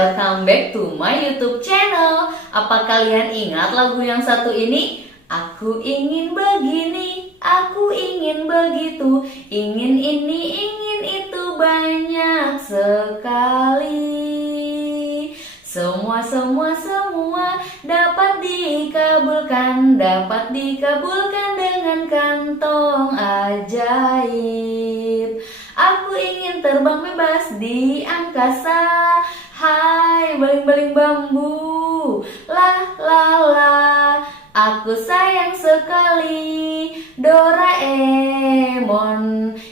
welcome back to my YouTube channel. Apa kalian ingat lagu yang satu ini? Aku ingin begini, aku ingin begitu, ingin ini, ingin itu, banyak sekali. Semua dapat dikabulkan dengan kantong ajaib. Aku ingin terbang bebas di angkasa. Hai baling-baling bambu, la la la. Aku sayang sekali Doraemon.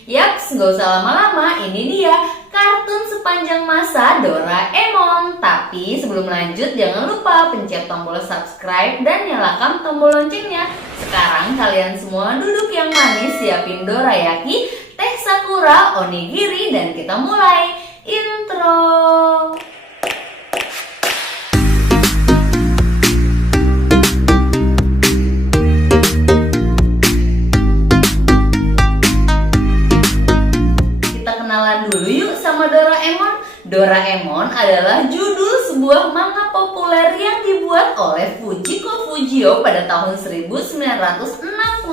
Yaps, gak usah lama-lama, ini dia kartun sepanjang masa Doraemon. Tapi sebelum lanjut, jangan lupa pencet tombol subscribe dan nyalakan tombol loncengnya. Sekarang kalian semua duduk yang manis, siapin dorayaki, teh sakura, onigiri, dan kita mulai. Intro. Kita kenalan dulu yuk sama Doraemon. Doraemon adalah judul sebuah manga populer yang dibuat oleh Fujiko Fujio pada tahun 1969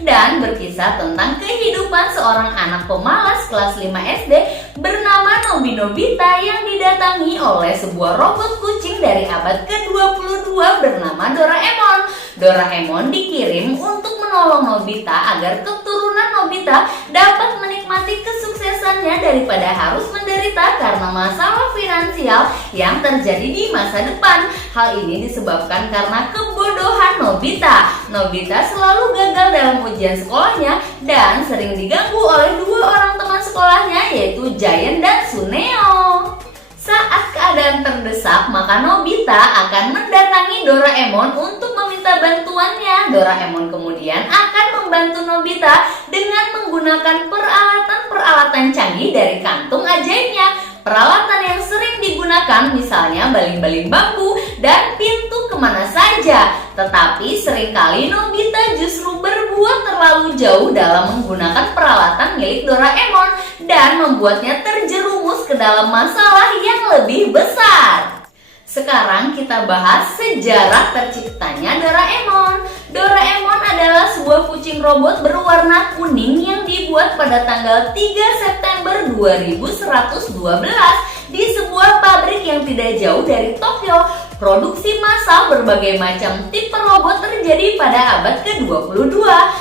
dan berkisah tentang kehidupan seorang anak pemalas kelas 5 SD bernama Nobita yang didatangi oleh sebuah robot kucing dari abad ke-22 bernama Doraemon. Doraemon dikirim untuk menolong Nobita agar keturunan Nobita dapat menikmati kesuksesannya daripada harus menderita karena masalah finansial yang terjadi di masa depan. Hal ini disebabkan karena kebodohan Nobita. Nobita selalu gagal dalam ujian sekolahnya dan sering diganggu oleh dua orang teman sekolahnya, yaitu Giant dan Suneo. Saat keadaan terdesak, maka Nobita akan mendatangi Doraemon untuk meminta bantuannya. Doraemon kemudian akan membantu Nobita dengan menggunakan peralatan-peralatan canggih dari kantung ajaibnya. Peralatan yang sering digunakan misalnya baling-baling bambu dan pintu kemana saja. Tetapi seringkali Nobita justru berbuat terlalu jauh dalam menggunakan peralatan milik Doraemon dan membuatnya terjerumus ke dalam masalah yang lebih besar. Sekarang kita bahas sejarah terciptanya Doraemon. Doraemon adalah sebuah kucing robot berwarna kuning yang dibuat pada tanggal 3 September 2112 di sebuah pabrik yang tidak jauh dari Tokyo. Produksi massal berbagai macam tipe robot terjadi pada abad ke-22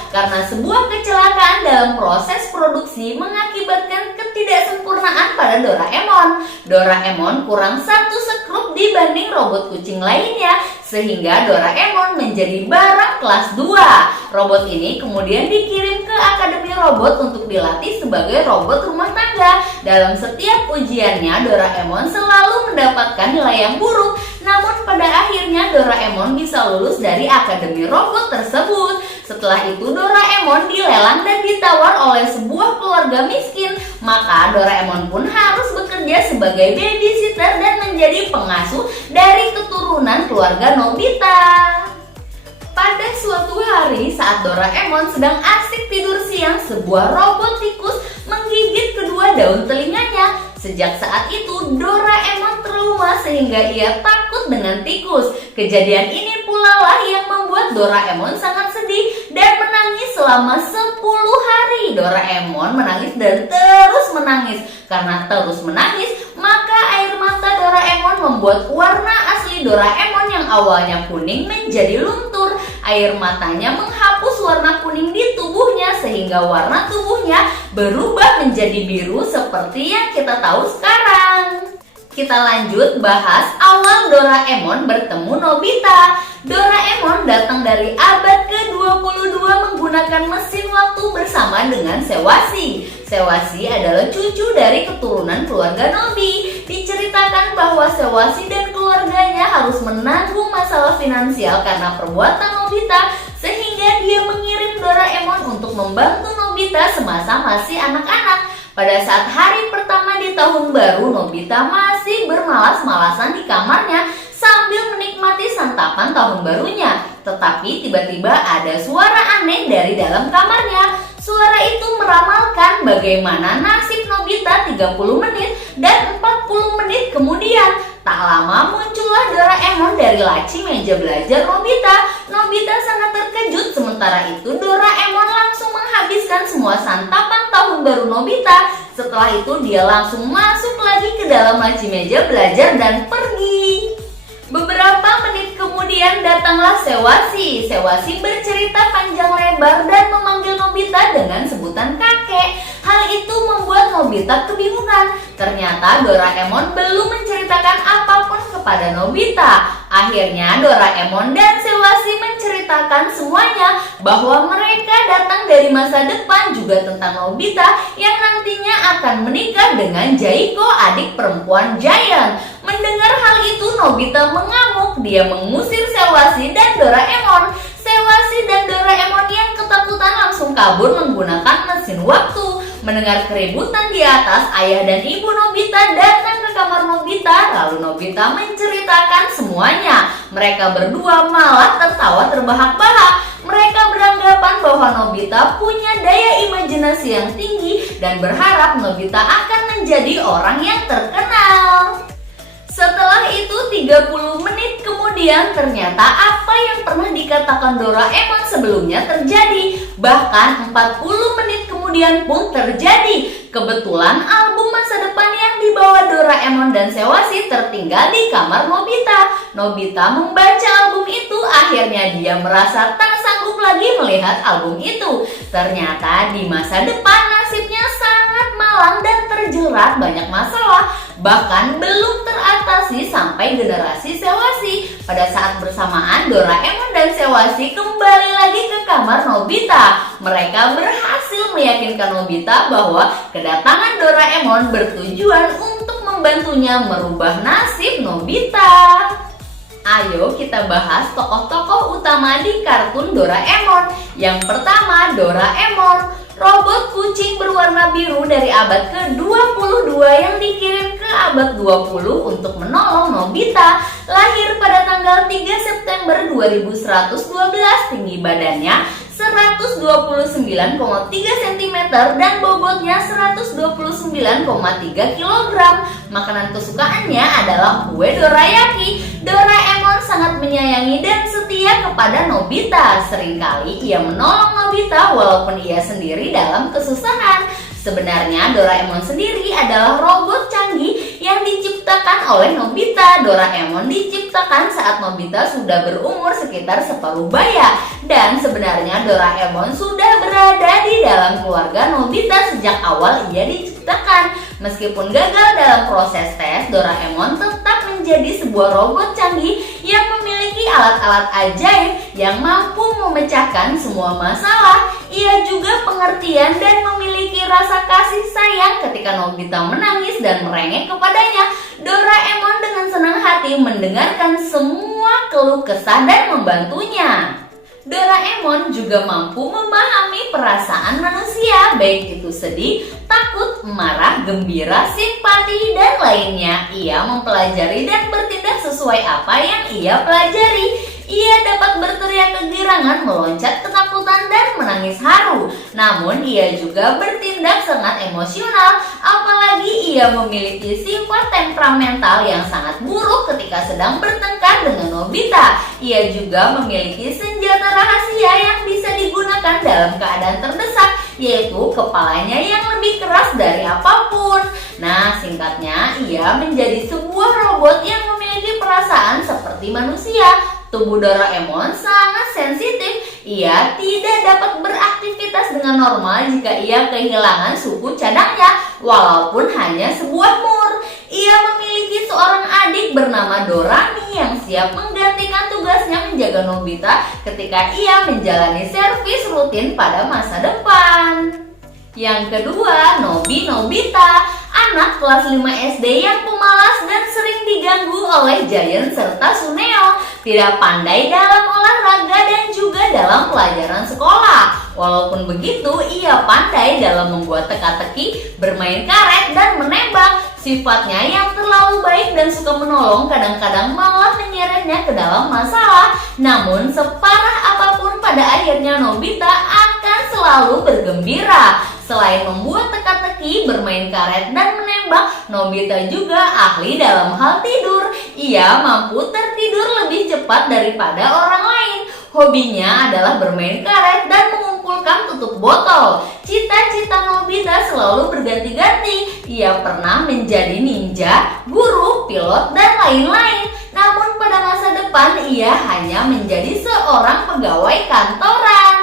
karena sebuah kecelakaan dalam proses produksi mengakibatkan ketidaksempurnaan pada Doraemon. Doraemon kurang satu sekrup dibanding robot kucing lainnya, sehingga Doraemon menjadi barang kelas 2. Robot ini kemudian dikirim ke Akademi Robot untuk dilatih sebagai robot rumah tangga. Dalam setiap ujiannya, Doraemon selalu mendapatkan nilai yang buruk. Namun pada akhirnya Doraemon bisa lulus dari Akademi Robot tersebut. Setelah itu Doraemon dilelang dan ditawar oleh sebuah keluarga miskin. Maka Doraemon pun harus bekerja sebagai babysitter dan menjadi pengasuh dari keturunan keluarga Nobita. Pada suatu hari saat Doraemon sedang asik tidur siang, sebuah robot tikus menggigit kedua daun telinganya. Sejak saat itu Doraemon trauma sehingga ia takut dengan tikus. Kejadian ini pula lah yang membuat Doraemon sangat sedih dan menangis selama 10 hari. Doraemon menangis dan terus menangis. Karena terus menangis, maka air mata Doraemon membuat warna asli Doraemon yang awalnya kuning menjadi luntur. Air matanya menghapus warna kuning di tubuhnya sehingga warna tubuhnya berubah menjadi biru seperti yang kita tahu sekarang. Kita lanjut bahas awal Doraemon bertemu Nobita. Doraemon datang dari abad ke-22 menggunakan mesin waktu bersama dengan Sewasi. Sewasi adalah cucu dari keturunan keluarga Nobi. Diceritakan bahwa Sewasi dan keluarganya harus menanggung masalah finansial karena perbuatan Nobita, sehingga dia mengirim Doraemon untuk membantu Nobita semasa masih anak-anak. Pada saat hari pertama di tahun baru, Nobita masih bermalas-malasan di kamarnya sambil menikmati santapan tahun barunya. Tetapi tiba-tiba ada suara aneh dari dalam kamarnya. Suara itu meramalkan bagaimana nasib Nobita 30 menit dan 40 menit kemudian, tak lama muncullah Doraemon dari laci meja belajar Nobita. Nobita sangat terkejut, sementara itu Doraemon langsung menghabiskan semua santapan tahun baru Nobita. Setelah itu dia langsung masuk lagi ke dalam laci meja belajar dan pergi. Beberapa menit kemudian datanglah Sewasi. Sewasi bercerita panjang lebar dan memanggil Nobita dengan sebutan kakek. Hal itu membuat Nobita kebingungan. Ternyata Doraemon belum menceritakan apapun kepada Nobita. Akhirnya Doraemon dan Sewasi menceritakan semuanya, bahwa mereka datang dari masa depan, juga tentang Nobita yang nantinya akan menikah dengan Jaiko, adik perempuan Giant. Mendengar hal itu, Nobita mengamuk. Dia mengusir Sewasi dan Doraemon. Sewasi dan Doraemon yang ketakutan langsung kabur menggunakan mesin waktu. Mendengar keributan di atas, ayah dan ibu Nobita datang ke kamar Nobita. Lalu Nobita menceritakan semuanya. Mereka berdua malah tertawa terbahak-bahak. Mereka beranggapan bahwa Nobita punya daya imajinasi yang tinggi dan berharap Nobita akan menjadi orang yang terkenal. Setelah itu 30 menit kemudian, ternyata apa yang pernah dikatakan Doraemon sebelumnya terjadi. Bahkan 40 menit kemudian pun terjadi. Kebetulan album masa depan yang dibawa Doraemon dan Sewasi tertinggal di kamar Nobita. Nobita membaca album itu, akhirnya dia merasa tak sanggup lagi melihat album itu. Ternyata di masa depan nasibnya sangat malang dan terjerat banyak masalah. Bahkan belum teratasi sampai generasi Sewasi. Pada saat bersamaan, Doraemon dan Sewasi kembali lagi ke kamar Nobita. Mereka berhasil meyakinkan Nobita bahwa kedatangan Doraemon bertujuan untuk membantunya merubah nasib Nobita. Ayo kita bahas tokoh-tokoh utama di kartun Doraemon. Yang pertama, Doraemon, robot kucing berwarna biru dari abad ke-22 yang dikirim ke abad 20 untuk menolong Nobita. Lahir pada tanggal 3 September 2112, tinggi badannya 129,3 cm dan bobotnya 129,3 kg. Makanan kesukaannya adalah kue dorayaki. Doraemon sangat menyayangi dan setia kepada Nobita. Seringkali ia menolong Nobita walaupun ia sendiri dalam kesusahan. Sebenarnya Doraemon sendiri adalah robot canggih yang diciptakan oleh Nobita. Doraemon diciptakan saat Nobita sudah berumur sekitar separuh baya. Dan sebenarnya Doraemon sudah berada di dalam keluarga Nobita sejak awal ia diciptakan. Meskipun gagal dalam proses tes, Doraemon tetap menjadi sebuah robot canggih yang memiliki alat-alat ajaib yang mampu memecahkan semua masalah. Ia juga pengertian dan memiliki rasa kasih sayang ketika Nobita menangis dan merengek kepadanya. Doraemon dengan senang hati mendengarkan semua keluh kesah dan membantunya. Doraemon juga mampu memahami perasaan manusia, baik itu sedih, takut, marah, gembira, simpati, dan lainnya. Ia mempelajari dan bertindak sesuai apa yang ia pelajari. Ia dapat berteriak kegirangan, meloncat ketakutan, dan menangis haru. Namun ia juga bertindak sangat emosional, apalagi ia memiliki sifat temperamental yang sangat buruk ketika sedang bertengkar dengan Nobita. Ia juga memiliki senjata rahasia yang bisa digunakan dalam keadaan terdesak, yaitu kepalanya yang lebih keras dari apapun. Nah, singkatnya, ia menjadi sebuah robot yang memiliki perasaan seperti manusia. Tubuh Doraemon sangat sensitif. Ia tidak dapat beraktivitas dengan normal jika ia kehilangan suku cadangnya, walaupun hanya sebuah mur. Ia memiliki seorang adik bernama Dorami yang siap menggantikan tugasnya menjaga Nobita ketika ia menjalani servis rutin pada masa depan. Yang kedua, Nobita, anak kelas 5 SD yang pemalas dan sering diganggu oleh Giant serta Suneo. Tidak pandai dalam olahraga dan juga dalam pelajaran sekolah. Walaupun begitu, ia pandai dalam membuat teka-teki, bermain karet, dan menembak. Sifatnya yang terlalu baik dan suka menolong kadang-kadang malah menyeretnya ke dalam masalah. Namun separah apapun, pada akhirnya Nobita akan selalu bergembira. Selain membuat teka-teki, bermain karet, dan menembak, menembak, Nobita juga ahli dalam hal tidur. Ia mampu tertidur lebih cepat daripada orang lain. Hobinya adalah bermain karet dan mengumpulkan tutup botol. Cita-cita Nobita selalu berganti-ganti. Ia pernah menjadi ninja, guru, pilot, dan lain-lain. Namun pada masa depan ia hanya menjadi seorang pegawai kantoran.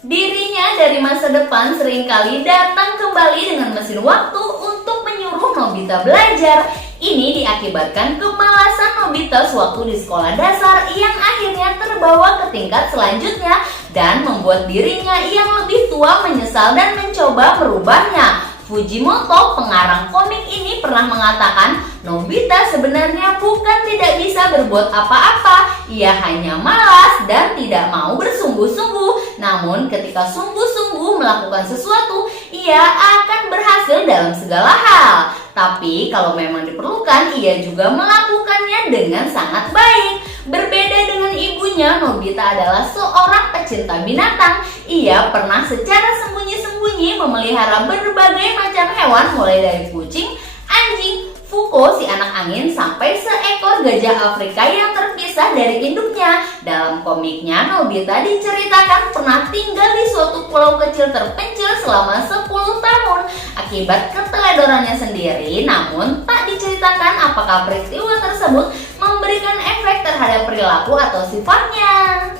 Dirinya dari masa depan seringkali datang kembali dengan mesin waktu untuk menyuruh Nobita belajar. Ini diakibatkan kemalasan Nobita sewaktu di sekolah dasar yang akhirnya terbawa ke tingkat selanjutnya dan membuat dirinya yang lebih tua menyesal dan mencoba merubahnya. Fujimoto, pengarang komik ini pernah mengatakan, Nobita sebenarnya bukan tidak bisa berbuat apa-apa, ia hanya malas dan tidak mau bersungguh-sungguh. Namun ketika sungguh-sungguh melakukan sesuatu, ia akan berhasil dalam segala hal. Tapi kalau memang diperlukan, ia juga melakukannya dengan sangat baik. Berbeda dengan ibunya, Nobita adalah seorang pecinta binatang. Ia pernah secara sembunyi-sembunyi memelihara berbagai macam hewan mulai dari kucing, anjing, Fuko si anak angin sampai seekor gajah Afrika yang terpisah dari induknya. Dalam komiknya, Nobita diceritakan pernah tinggal di suatu pulau kecil terpencil selama 10 tahun akibat keteledorannya sendiri, namun tak diceritakan apakah peristiwa tersebut memberikan efek terhadap perilaku atau sifatnya.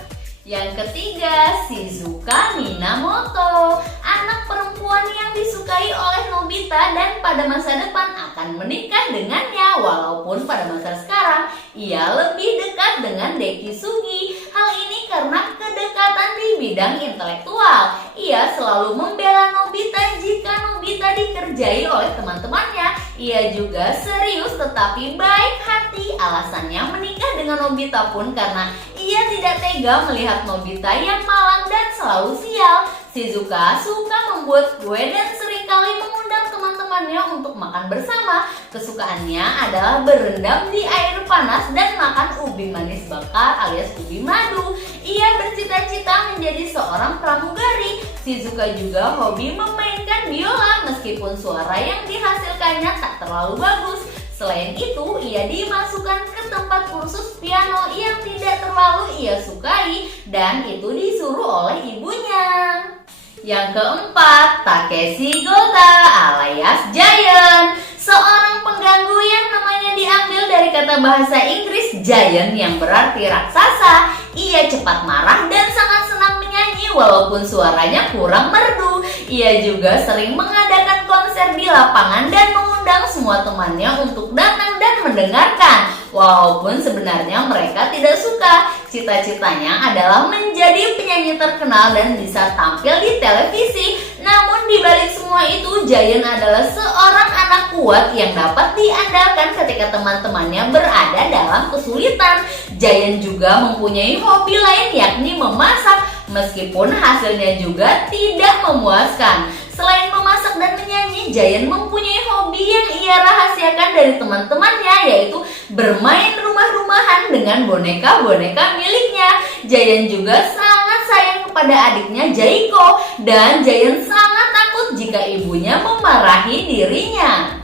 Yang ketiga, Shizuka Minamoto, anak perempuan yang disukai oleh Nobita dan pada masa depan akan menikah dengannya. Walaupun pada masa sekarang ia lebih dekat dengan Deki Sugi. Hal ini karena kedekatan di bidang intelektual. Ia selalu membela Nobita jika Nobita dikerjai oleh teman-temannya. Ia juga serius tetapi baik hati. Alasannya menikah dengan Nobita pun karena ia tidak tega melihat Nobita yang malang dan selalu sial. Shizuka suka membuat kue dan seringkali mengundang teman-temannya untuk makan bersama. Kesukaannya adalah berendam di air panas dan makan ubi manis bakar alias ubi madu. Ia bercita-cita menjadi seorang pramugari. Shizuka juga hobi memainkan biola meskipun suara yang dihasilkannya tak terlalu bagus. Selain itu, ia dimasukkan ke tempat kursus piano yang tidak terlalu ia sukai dan itu disuruh oleh ibunya. Yang keempat, Takeshi Gota alias Giant, seorang pengganggu yang namanya diambil dari kata bahasa Inggris giant yang berarti raksasa. Ia cepat marah dan sangat senang menyanyi walaupun suaranya kurang merdu. Ia juga sering mengadakan konser di lapangan dan mengundang semua temannya untuk datang dan mendengarkan. Walaupun sebenarnya mereka tidak suka, cita-citanya adalah menjadi penyanyi terkenal dan bisa tampil di televisi. Namun di balik semua itu, Giant adalah seorang anak kuat yang dapat diandalkan ketika teman-temannya berada dalam kesulitan. Giant juga mempunyai hobi lain yakni memasak, meskipun hasilnya juga tidak memuaskan. Selain memasak dan menyanyi, Giant mempunyai hobi yang ia rahasiakan dari teman-temannya, yaitu bermain rumah-rumahan dengan boneka-boneka miliknya. Giant juga sangat sayang kepada adiknya Jaiko, dan Giant sangat takut jika ibunya memarahi dirinya.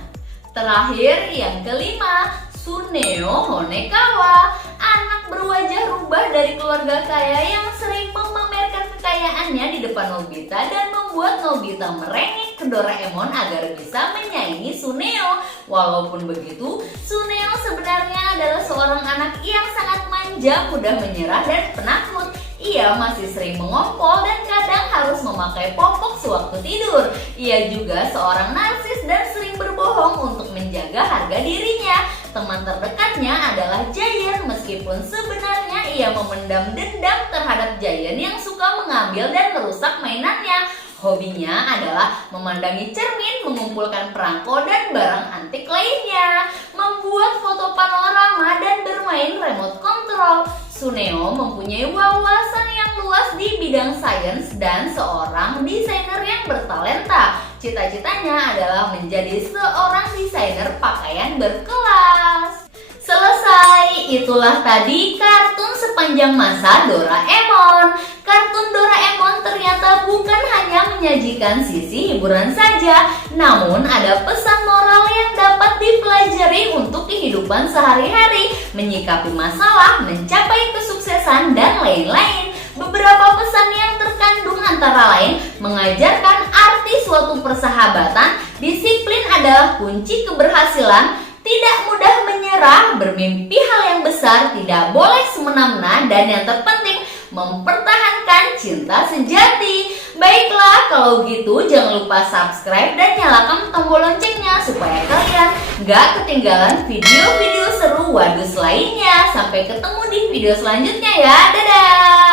Terakhir, yang kelima, Tsuneo Honekawa, anak berwajah rubah dari keluarga kaya yang sering memamerkan kekayaannya di depan Nobita dan membuat Nobita merengek ke Doraemon agar bisa menyaingi Tsuneo. Walaupun begitu, Tsuneo sebenarnya adalah seorang anak yang sangat manja, mudah menyerah dan penakut. Ia masih sering mengompol dan kadang harus memakai popok sewaktu tidur. Ia juga seorang narsis dan sering berbohong untuk menjaga harga dirinya. Teman terdekatnya adalah Giant, meskipun sebenarnya ia memendam dendam terhadap Giant yang suka mengambil dan merusak mainannya. Hobinya adalah memandangi cermin, mengumpulkan perangko dan barang antik lainnya, membuat foto panorama dan bermain remote control. Tsuneo mempunyai wawasan yang luas di bidang sains dan seorang desainer yang bertalenta. Cita-citanya adalah menjadi seorang desainer pakaian berkelas. Selesai, itulah tadi kartun sepanjang masa Doraemon. Kartun Doraemon ternyata ternyata bukan hanya menyajikan sisi hiburan saja, namun ada pesan moral yang dapat dipelajari untuk kehidupan sehari-hari, menyikapi masalah, mencapai kesuksesan, dan lain-lain. Beberapa pesan yang terkandung antara lain mengajarkan arti suatu persahabatan, disiplin adalah kunci keberhasilan, tidak mudah menyerah, bermimpi hal yang besar, tidak boleh semena-mena, dan yang terpenting mempertahankan cinta sejati. Baiklah, kalau gitu jangan lupa subscribe dan nyalakan tombol loncengnya supaya kalian gak ketinggalan video-video seru Wadus lainnya. Sampai ketemu di video selanjutnya ya, dadah!